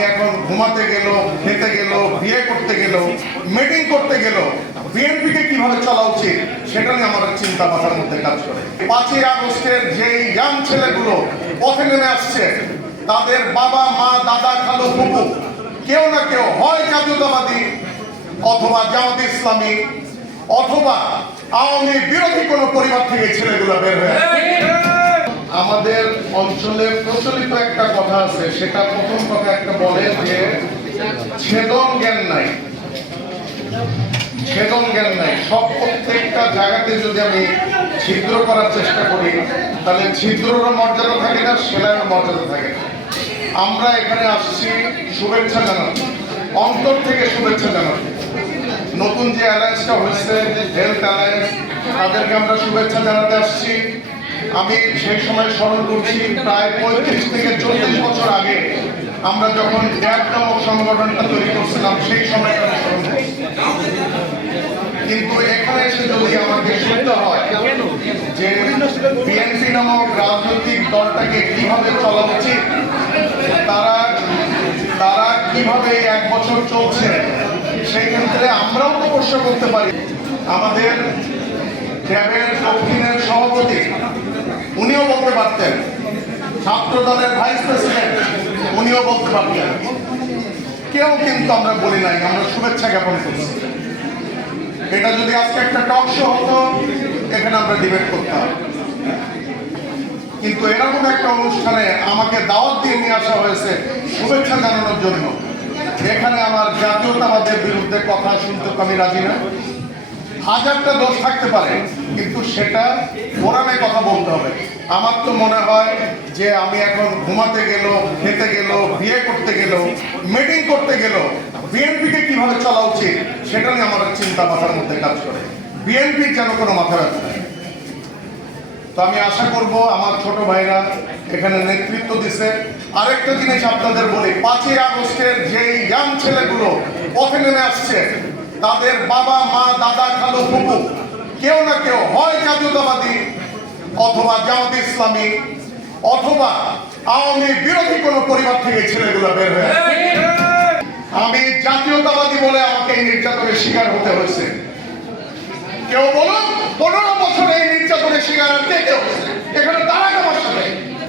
আমি এখন ঘুমাতে গেল, খেতে গেল, বিয়ে করতে গেল, মিটিং করতে গেল, বিএনপিকে কিভাবে চলা উচিত সেটা নিয়ে আমার চিন্তা মাথার মধ্যে কাজ করে। 5ই আগস্টের যেই ইয়াং ছেলেগুলো পথে নেমে আসছে, তাদের বাবা মা দাদা খালু ফুপু কেউ না কেউ হয় জাতীয়তাবাদী অথবা জামাতে ইসলামী অথবা আওয়ামী বিরোধী কোনো পরিবার থেকে ছেলেগুলো বের হয়ে আসছে। আমাদের অঞ্চলে প্রচলিত একটা কথা আছে, সেটা প্রথম কথা একটা বলে যে ছেদন জ্ঞান নাই, ছেদন জ্ঞান নাই। সব প্রত্যেকটা জায়গাতে যদি আমি ছিদ্র করার চেষ্টা করি তাহলে ছিদ্রেরও মর্যাদা থাকে না, সেলাইয়ের মর্যাদা থাকে না। আমরা এখানে আসছি শুভেচ্ছা জানাতে, অন্তর থেকে শুভেচ্ছা জানাতে। নতুন যে অ্যালায়েন্সটা হয়েছে হেলথ অ্যালায়েন্স, তাদেরকে আমরা শুভেচ্ছা জানাতে আসছি। আমি সেই সময় স্মরণ করছি প্রায় 35 থেকে 40 বছর আগে আমরা যখন ড্যাব নামক সংগঠনটা তৈরি করছিলাম, সেই সময়টা আমি স্মরণ করছি। কিন্তু এখানে এসে যদি আমাকে শুনতে হয় যে বিএনপি নামক রাজনৈতিক দলটাকে কিভাবে চলা উচিত, তারা কিভাবে 1 বছর চলছে, সেই ক্ষেত্রে আমরাও তো প্রশ্ন করতে পারি। আমাদের ড্যাবের দক্ষিণের সভাপতি উনিও বলতে পারতেন, ছাত্র দলের ভাইস প্রেসিডেন্ট উনিও বলতে পারতেন, কেউ কিন্তু আমরা বলি নাই, আমরা শুভেচ্ছা জ্ঞাপন করছি। এটা যদি আজকে একটা টক শো হতো, এখানে আমরা ডিবেট করতাম, কিন্তু এরকম একটা অনুষ্ঠানে আমাকে দাওয়াত দিয়ে নিয়ে আসা হয়েছে শুভেচ্ছা জানানোর জন্য। এখানে আমার জাতীয়তাবাদের বিরুদ্ধে কথা শুনতে আমি রাজি না। হাজারটা দোষ থাকতে পারে, কিন্তু সেটা ফোরামে কথা বলতে হবে। আমার তো মনে হয় যে আমি এখন ঘুমাতে গেল, খেতে গেল, বিয়ে করতে গেল, মিটিং করতে গেল, বিএনপিকে কিভাবে চলা উচিত সেটা নিয়ে আমার চিন্তা মাথার মধ্যে কাজ করে। বিএনপির যেন কোনো মাথা ব্যথা নেই। তো আমি আশা করব আমার ছোট ভাইরা এখানে নেতৃত্ব দিছে। আরেকটা জিনিস আপনাদের বলি, 5ই আগস্টের যেই ইয়াং ছেলেগুলো পথে নেমে আসছে, তাদের বাবা মা দাদা খালু ফুপু কেউ না কেউ হয় জাতীয়তাবাদী অথবা জামাতে ইসলামী অথবা আওয়ামী বিরোধী কোনো পরিবার থেকে ছেলেগুলো বের হয়ে আসছে। আমি জাতীয়তাবাদী বলে আমাকে এই নির্যাতনের শিকার হতে হয়েছে। কেউ বলুন 15 বছরে এই নির্যাতনের শিকার আর কে কেউ এখানে দাঁড়ান আমার সাথে।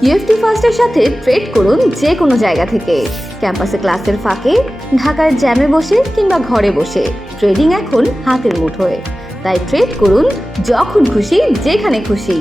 ইউএফটি ফার্স্টের সাথে ট্রেড করুন যে কোনো জায়গা থেকে। ক্যাম্পাসে ক্লাসের ফাঁকে, ঢাকার জ্যামে বসে কিংবা ঘরে বসে, ট্রেডিং এখন হাতের মুঠোয়। তাই ট্রেড করুন যখন খুশি, যেখানে খুশি।